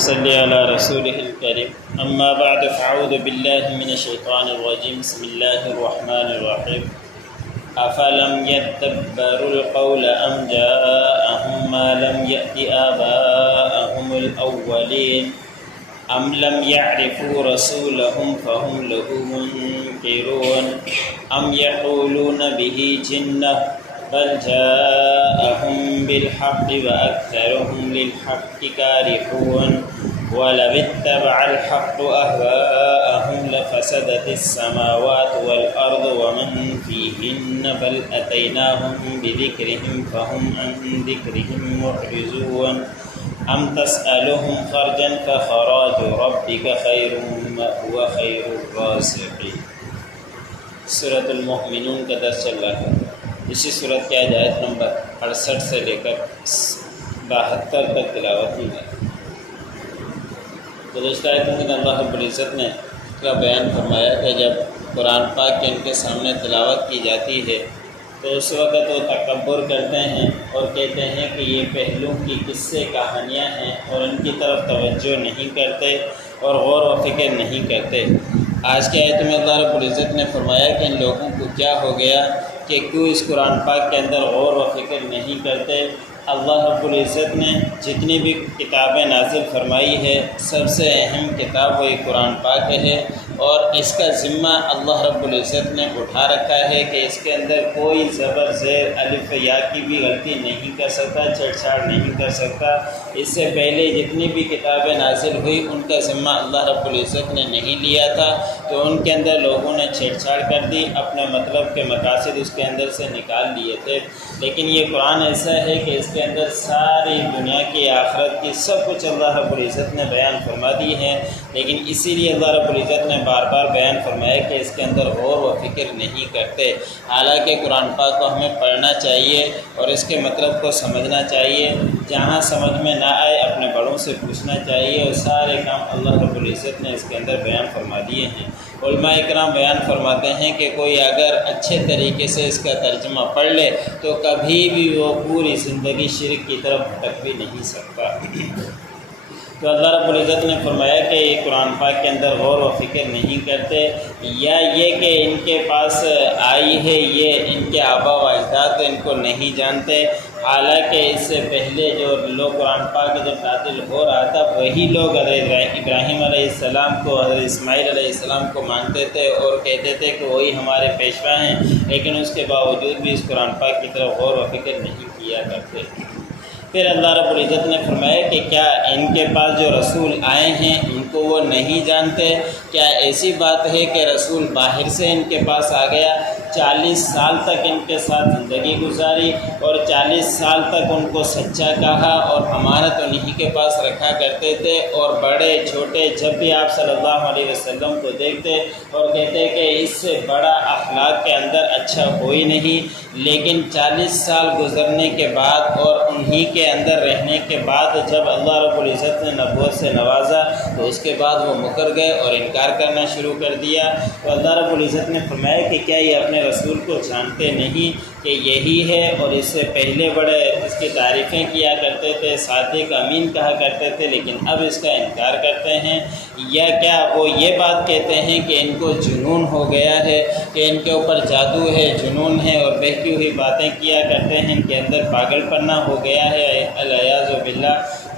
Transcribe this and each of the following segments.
صلی علی رسولہ الکریم اما بعد فاعوذ باللہ من الشیطان الرجیم بسم اللہ الرحمن الرحیم افلم يدبروا القول ام جاءهم ما لم يأت آباءهم الأولين ام لم يعرفوا رسولهم فهم له منكرون ام يقولون به جنة بل جاءهم بالحق وأكثرهم للحق كارهون ولو اتبع الحق أهواءهم لفسدت السماوات والأرض ومن فيهن بل أتيناهم بذكرهم فهم عن ذكرهم معرضون ام تسألهم خرجا فخراج ربك خير وهو خير الرازقين۔ سورۃ المؤمنون کا درس چل رہا ہے۔ اسی صورت کی آیت نمبر 68 سے لے کر 72 تک تلاوت کی ہے۔ تو دوستوں، آیت میں اللہ رب العزت نے کا بیان فرمایا کہ جب قرآن پاک کے ان کے سامنے تلاوت کی جاتی ہے تو اس وقت وہ تکبر کرتے ہیں اور کہتے ہیں کہ یہ پہلو کی قصے کہانیاں ہیں اور ان کی طرف توجہ نہیں کرتے اور غور و فکر نہیں کرتے۔ آج کے آیت میں اللہ رب العزت نے فرمایا کہ ان لوگوں کو کیا ہو گیا کہ کیوں اس قرآن پاک کے اندر غور و فکر نہیں کرتے۔ اللہ رب العزت نے جتنی بھی کتابیں نازل فرمائی ہے سب سے اہم کتاب وہی قرآن پاک ہے، اور اس کا ذمہ اللہ رب العزت نے اٹھا رکھا ہے کہ اس کے اندر کوئی زبر زیر الف یا کی بھی غلطی نہیں کر سکتا، چھیڑ چھاڑ نہیں کر سکتا۔ اس سے پہلے جتنی بھی کتابیں نازل ہوئی ان کا ذمہ اللہ رب العزت نے نہیں لیا تھا، تو ان کے اندر لوگوں نے چھیڑ چھاڑ کر دی، اپنے مطلب کے مقاصد اس کے اندر سے نکال لیے تھے۔ لیکن یہ قرآن ایسا ہے کہ اس کے اندر ساری دنیا کی آخرت کی سب کچھ اللہ رب العزت نے بیان فرما دی ہے، لیکن اسی لیے اللہ رب العزت نے بار بار بیان فرمایا کہ اس کے اندر غور و فکر نہیں کرتے۔ حالانکہ قرآن پاک کو ہمیں پڑھنا چاہیے اور اس کے مطلب کو سمجھنا چاہیے، جہاں سمجھ میں نہ آئے اپنے بڑوں سے پوچھنا چاہیے، اور سارے کام اللہ رب العزت نے اس کے اندر بیان فرما دیے ہیں۔ علماء اکرام بیان فرماتے ہیں کہ کوئی اگر اچھے طریقے سے اس کا ترجمہ پڑھ لے تو کبھی بھی وہ پوری زندگی شرک کی طرف بھٹک بھی نہیں سکتا۔ تو اللہ رب العزت نے فرمایا کہ یہ قرآن پاک کے اندر غور و فکر نہیں کرتے، یا یہ کہ ان کے پاس آئی ہے یہ ان کے آبا و اجداد ان کو نہیں جانتے، حالانکہ اس سے پہلے جو لوگ قرآن پاک جب نازل ہو رہا تھا وہی لوگ حضرت ابراہیم علیہ السلام کو، حضرت اسماعیل علیہ السلام کو مانتے تھے اور کہتے تھے کہ وہی ہمارے پیشوا ہیں، لیکن اس کے باوجود بھی اس قرآن پاک کی طرف غور و فکر نہیں کیا کرتے۔ پھر اللہ رب العزت نے فرمایا کہ کیا ان کے پاس جو رسول آئے ہیں ان کو وہ نہیں جانتے؟ کیا ایسی بات ہے کہ رسول باہر سے ان کے پاس آ گیا، 40 سال تک ان کے ساتھ زندگی گزاری اور 40 سال تک ان کو سچا کہا اور امانت انہی کے پاس رکھا کرتے تھے، اور بڑے چھوٹے جب بھی آپ صلی اللہ علیہ وسلم کو دیکھتے اور کہتے کہ اس سے بڑا اخلاق کے اندر اچھا کوئی نہیں، لیکن 40 سال گزرنے کے بعد اور انہی کے اندر رہنے کے بعد جب اللہ رب العزت نے نبوت سے نوازا تو اس کے بعد وہ مکر گئے اور انکار کرنا شروع کر دیا۔ تو اللہ رب العزت نے فرمایا کہ کیا یہ اپنے رسول کو جانتے نہیں کہ یہی ہے، اور اس سے پہلے بڑے اس کی تعریفیں کیا کرتے تھے، صادق امین کہا کرتے تھے، لیکن اب اس کا انکار کرتے ہیں؟ یا کیا وہ یہ بات کہتے ہیں کہ ان کو جنون ہو گیا ہے، کہ ان کے اوپر جادو ہے، جنون ہے، اور بہکی ہوئی باتیں کیا کرتے ہیں، ان کے اندر پاگل پنا ہو گیا ہے، الیاذ باللہ،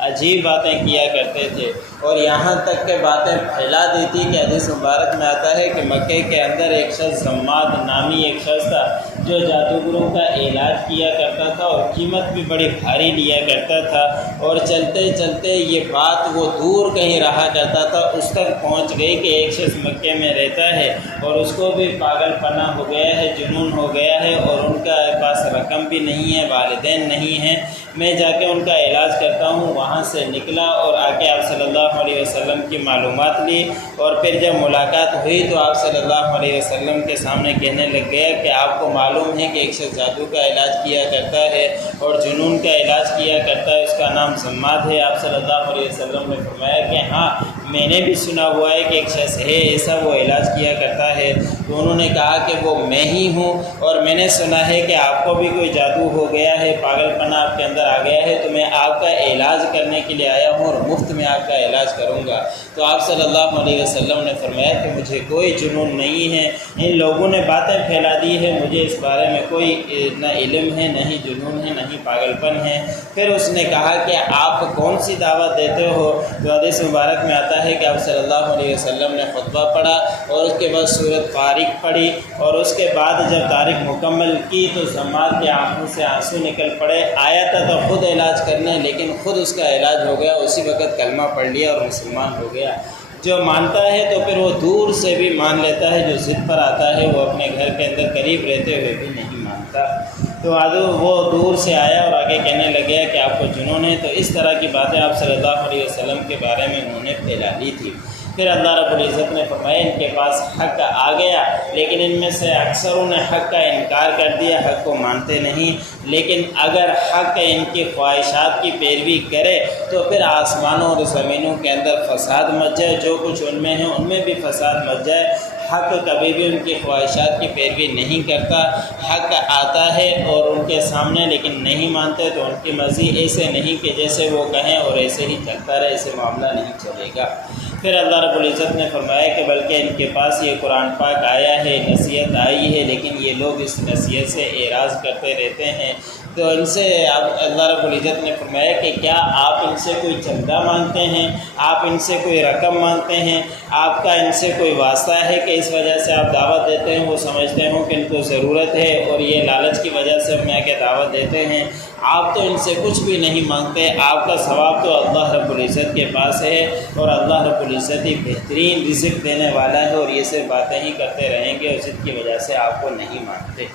عجیب باتیں کیا کرتے تھے، اور یہاں تک کہ باتیں پھیلا دی تھی کہ حدیث مبارک میں آتا ہے کہ مکے کے اندر ایک شخص زماد نامی ایک شخص تھا جو جادوگروں کا علاج کیا کرتا تھا اور قیمت بھی بڑی بھاری لیا کرتا تھا، اور چلتے چلتے یہ بات وہ دور کہیں رہا کرتا تھا، اس تک پہنچ گئی کہ ایک شخص مکے میں رہتا ہے اور اس کو بھی پاگل پنا ہو گیا ہے، جنون ہو گیا ہے، اور ان کا پاس رقم بھی نہیں ہے، والدین نہیں ہیں، میں جا کے ان کا علاج کرتا ہوں۔ وہاں سے نکلا اور آ کے آپ صلی اللہ علیہ وسلم کی معلومات لی، اور پھر جب ملاقات ہوئی تو آپ صلی اللہ علیہ وسلم کے سامنے کہنے لگ گیا کہ آپ کو معلوم ہے کہ ایک شخص جادو کا علاج کیا کرتا ہے اور جنون کا علاج کیا کرتا ہے، اس کا نام زماد ہے۔ آپ صلی اللہ علیہ وسلم نے فرمایا کہ ہاں میں نے بھی سنا ہوا ہے کہ ایک شخص ہے ایسا وہ علاج کیا کرتا ہے، تو انہوں نے کہا کہ وہ میں ہی ہوں، اور میں نے سنا ہے کہ آپ کو بھی کوئی جادو ہو گیا ہے، پاگل پنا آپ کے اندر آ گیا ہے، تو میں آپ کا علاج کرنے کے لیے آیا ہوں اور مفت میں آپ کا علاج کروں گا۔ تو آپ صلی اللہ علیہ وسلم نے فرمایا کہ مجھے کوئی جنون نہیں ہے، ان لوگوں نے باتیں پھیلا دی ہے، مجھے اس بارے میں کوئی نہ علم ہے، نہ ہی جنون ہے، نہ ہی پاگل پن ہے۔ پھر اس نے کہا کہ آپ کون سی دعوت دیتے ہو؟ تو حدیث مبارک میں آتا ہے کہ آپ صلی اللہ علیہ وسلم نے خطبہ پڑھا اور اس کے بعد سورۃ طارق پڑھی، اور اس کے بعد جب طارق مکمل کی تو سماعت کی آنکھوں سے آنسو نکل پڑے۔ آیا تھا تو خود علاج کرنے، لیکن خود اس کا علاج ہو گیا، اسی وقت کلمہ پڑھ لیا اور مسلمان ہو گیا۔ جو مانتا ہے تو پھر وہ دور سے بھی مان لیتا ہے، جو ضد پر آتا ہے وہ اپنے گھر کے اندر قریب رہتے ہوئے بھی نہیں مانتا۔ تو وہ دور سے آیا اور آگے کہنے لگا کہ آپ کو جنون ہے، تو اس طرح کی باتیں آپ صلی اللہ علیہ وسلم کے بارے میں انہوں نے پھیلا دی تھی۔ پھر اللہ رب العزت نے فرمایا ان کے پاس حق آ گیا، لیکن ان میں سے اکثروں نے حق کا انکار کر دیا، حق کو مانتے نہیں۔ لیکن اگر حق ان کی خواہشات کی پیروی کرے تو پھر آسمانوں اور زمینوں کے اندر فساد مچ جائے، جو کچھ ان میں ہے ان میں بھی فساد مچ جائے۔ حق کبھی بھی ان کی خواہشات کی پیروی نہیں کرتا، حق آتا ہے اور ان کے سامنے لیکن نہیں مانتے، تو ان کی مرضی ایسے نہیں کہ جیسے وہ کہیں اور ایسے ہی چلتا رہے، ایسے معاملہ نہیں چلے گا۔ پھر اللہ رب العزت نے فرمایا کہ بلکہ ان کے پاس یہ قرآن پاک آیا ہے، نصیحت آئی ہے، لیکن یہ لوگ اس نصیحت سے اعراض کرتے رہتے ہیں۔ تو ان سے اللہ رب العزت نے فرمایا کہ کیا آپ ان سے کوئی چندہ مانگتے ہیں، آپ ان سے کوئی رقم مانگتے ہیں، آپ کا ان سے کوئی واسطہ ہے کہ اس وجہ سے آپ دعوت دیتے ہیں؟ وہ سمجھتے ہوں کہ ان کو ضرورت ہے اور یہ لالچ کی وجہ سے میں کہ دعوت دیتے ہیں۔ آپ تو ان سے کچھ بھی نہیں مانگتے، آپ کا ثواب تو اللہ رب العزت کے پاس ہے، اور اللہ رب العزت ہی بہترین رزق دینے والا ہے، اور یہ صرف باتیں ہی کرتے رہیں گے، اور جس کی وجہ سے آپ کو نہیں مانتے۔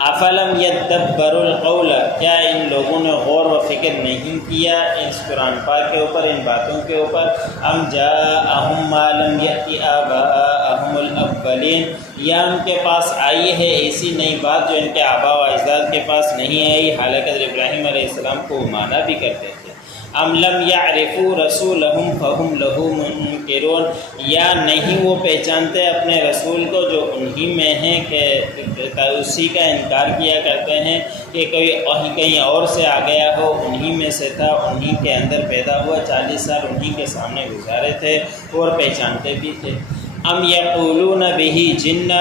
افلم یدبروا القول، کیا ان لوگوں نے غور و فکر نہیں کیا اس قرآن پاک کے اوپر، ان باتوں کے اوپر؟ ام جاءہم ما لم یأت آباءہم الاولین، یا ان کے پاس آئی ہے ایسی نئی بات جو ان کے آباء و اجداد کے پاس نہیں آئی، حالانکہ حضرت ابراہیم علیہ السلام کو مانا بھی کرتے تھے۔ ام لم یعرفوا رسولہم فہم لہ منکرون، یا نہیں وہ پہچانتے اپنے رسول کو جو انہی میں ہیں کہ اسی کا انکار کیا کرتے ہیں کہ کوئی کہیں اور سے آ گیا ہو، انہی میں سے تھا، انہی کے اندر پیدا ہوا، 40 سال انہی کے سامنے گزارے تھے اور پہچانتے بھی تھے۔ ام یقولون بہ جنہ،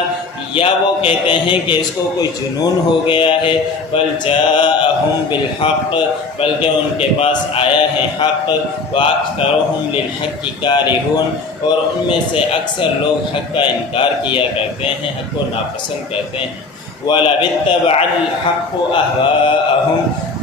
یا وہ کہتے ہیں کہ اس کو کوئی جنون ہو گیا ہے، بل جاءہم بالحق، بلکہ ان کے پاس آیا ہے حق، واکثرہم للحق کارہون، اور ان میں سے اکثر لوگ حق کا انکار کیا کرتے ہیں، حق کو ناپسند کرتے ہیں۔ وَلَوِ اتَّبَعَ الْحَقُّ أَهْوَاءَهُمْ،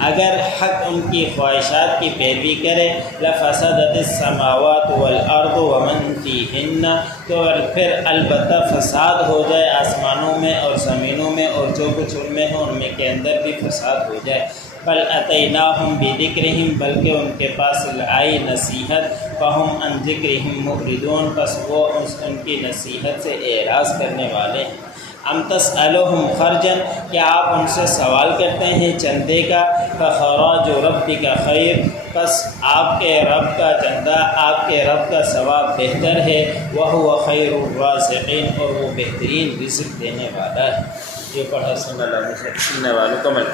اگر حق ان کی خواہشات کی پیروی کرے، لَفَسَدَتِ السَّمَاوَاتُ وَالْأَرْضُ وَمَنْ فِيهِنَّ، تو پھر البتہ فساد ہو جائے آسمانوں میں اور زمینوں میں، اور جو کچھ ان میں ہے ان میں کے اندر بھی فساد ہو جائے۔ بل اتیناہم بذکرہم، بلکہ ان کے پاس آئی نصیحت، فہم عن ذکرہم معرضون، پس وہ ان کی نصیحت سے اعراض کرنے والے ہیں۔ ام تسألہم خرجا، کیا آپ ان سے سوال کرتے ہیں چندے کا؟ فخراج ربک خیر، پس آپ کے رب کا چندہ، آپ کے رب کا ثواب بہتر ہے، وہو خیر الرازقین، اور وہ بہترین رزق دینے والا ہے۔ یہ پڑھا سن اللہ سننے والوں کو مل